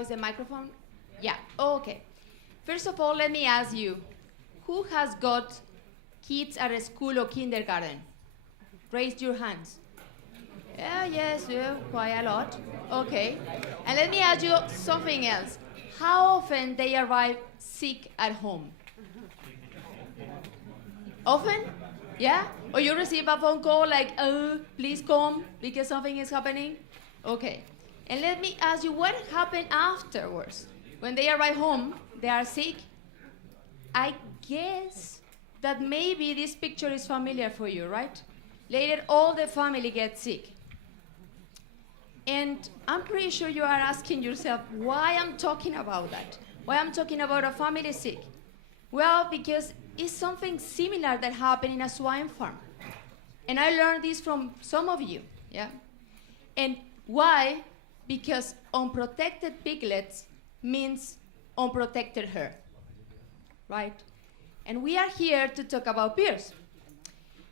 is the microphone? Yeah, okay. First of all, let me ask you, who has got kids at a school or kindergarten? Raise your hands. Yes, quite a lot. Okay. And let me ask you something else. How often they arrive sick at home? Often? Yeah? Or you receive a phone call like, oh, please come because something is happening? Okay. And let me ask you, what happened afterwards? When they arrive home, they are sick. I guess that maybe this picture is familiar for you, right? Later, all the family gets sick. And I'm pretty sure you are asking yourself why I'm talking about that. Why I'm talking about a family sick. Well, because it's something similar that happened in a swine farm. And I learned this from some of you, yeah? And why? Because unprotected piglets means unprotected herd, right? And we are here to talk about PRRS.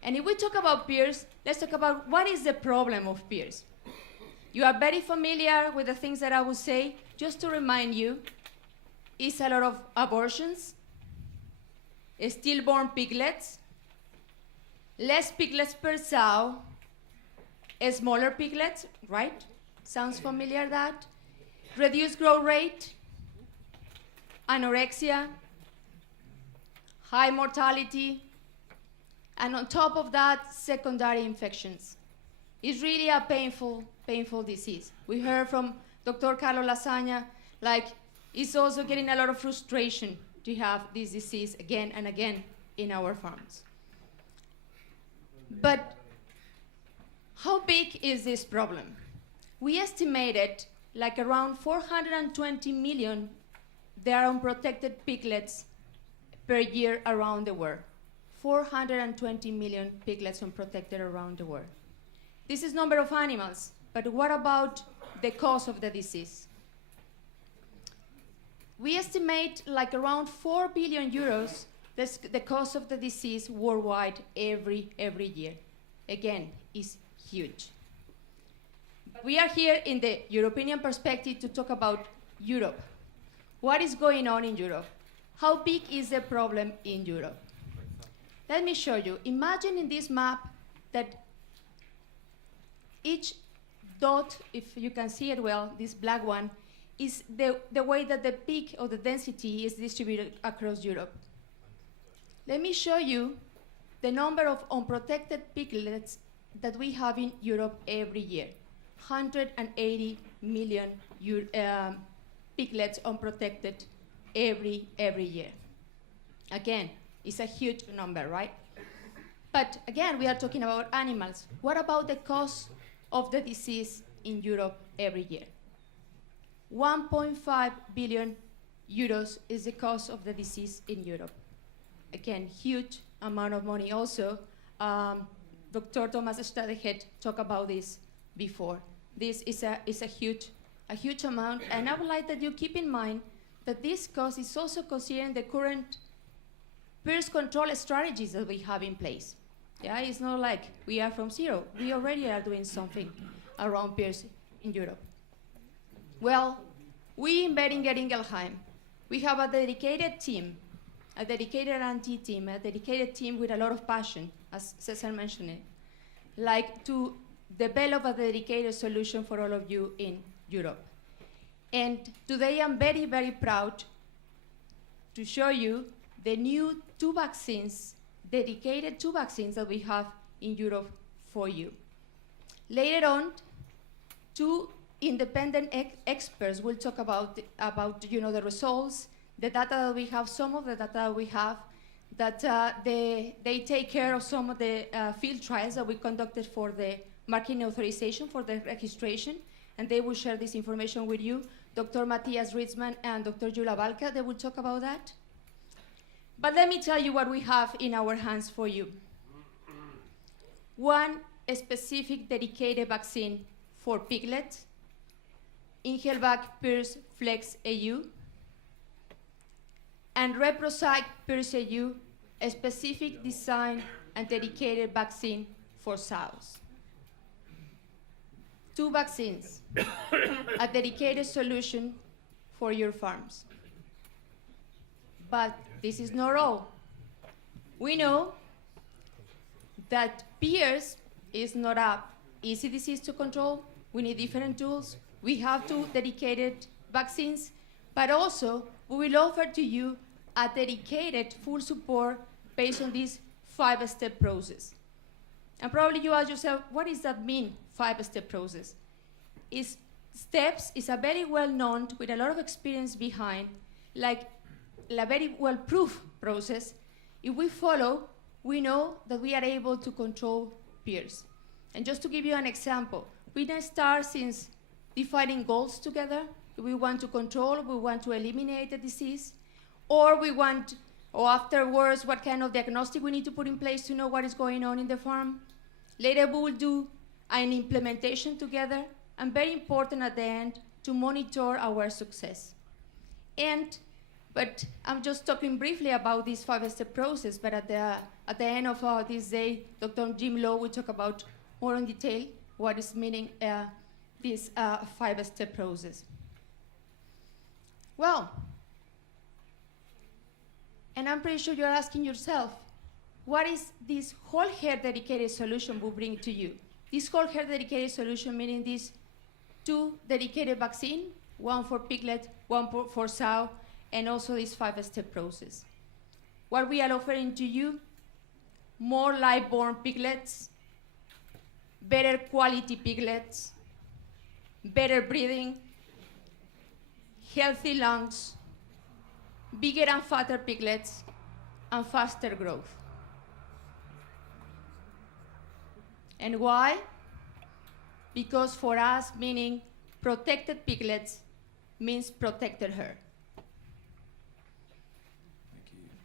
And if we talk about PRRS, let's talk about what is the problem of PRRS. You are very familiar with the things that I will say. Just to remind you, it's a lot of abortions, stillborn piglets, less piglets per sow, smaller piglets, right? Sounds familiar, that? Reduced growth rate, anorexia, high mortality, and on top of that, secondary infections. It's really a painful disease. We heard from Dr. Carlos Lasagna, like, it's also getting a lot of frustration to have this disease again and again in our farms. But how big is this problem? We estimated like around 420 million there are unprotected piglets per year around the world. 420 million piglets unprotected around the world. This is number of animals, but what about the cause of the disease? We estimate like around 4 billion euros the cost of the disease worldwide every year. Again, is huge. We are here in the European perspective to talk about Europe. What is going on in Europe? How big is the problem in Europe? Let me show you. Imagine in this map that each dot, if you can see it well, this black one, is the way that the peak or the density is distributed across Europe. Let me show you the number of unprotected piglets that we have in Europe every year. 180 million piglets unprotected every year. Again, it's a huge number, right? But again, we are talking about animals. What about the cost of the disease in Europe every year? 1.5 billion euros is the cost of the disease in Europe. Again, huge amount of money also. Dr. Thomas Stadehead talked about this before. This is a huge amount, and I would like that you keep in mind that this cost is also considering the current PRRS control strategies that we have in place. Yeah, it's not like we are from zero. We already are doing something around PRRS in Europe. Well, we in Boehringer Ingelheim, we have a dedicated team, a dedicated R&D team, a dedicated team with a lot of passion, as Cesar mentioned it, like to develop a dedicated solution for all of you in Europe. And today I'm very, very proud to show you the new dedicated two vaccines that we have in Europe for you. Later on, two independent experts will talk about the results, the data that we have, some of the data that we have, that they take care of some of the field trials that we conducted for the marketing authorization, for the registration, and they will share this information with you. Dr. Matthias Ritzmann and Dr. Jula Balka, they will talk about that. But let me tell you what we have in our hands for you. One specific dedicated vaccine for piglets, Ingelvac PRRS Flex AU, and Reprocyc PRRS AU, a specific design and dedicated vaccine for sows. Two vaccines, a dedicated solution for your farms. But this is not all. We know that PRRS is not an easy disease to control. We need different tools. We have two dedicated vaccines, but also we will offer to you a dedicated full support based on this 5-step process. And probably you ask yourself, what does that mean, 5-step process? Steps is a very well-known, with a lot of experience behind, like a very well-proved process. If we follow, we know that we are able to control PRRS. And just to give you an example, we then start since defining goals together. We want to control, we want to eliminate the disease, or we want, or afterwards, what kind of diagnostic we need to put in place to know what is going on in the farm. Later, we will do an implementation together, and very important at the end, to monitor our success. But I'm just talking briefly about this 5-step process, but at the end of this day, Dr. Jim Lowe will talk about more in detail what is meaning this 5-step process. Well, and I'm pretty sure you're asking yourself, what is this whole hair dedicated solution will bring to you? This whole hair dedicated solution meaning these 2 dedicated vaccines, one for piglet, one for sow, and also this 5-step process. What we are offering to you, more live-born piglets, better quality piglets, better breeding, healthy lungs, bigger and fatter piglets, and faster growth. And why? Because for us, meaning protected piglets means protected hair.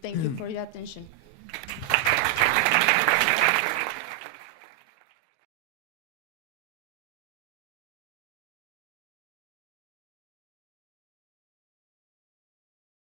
Thank you for your attention.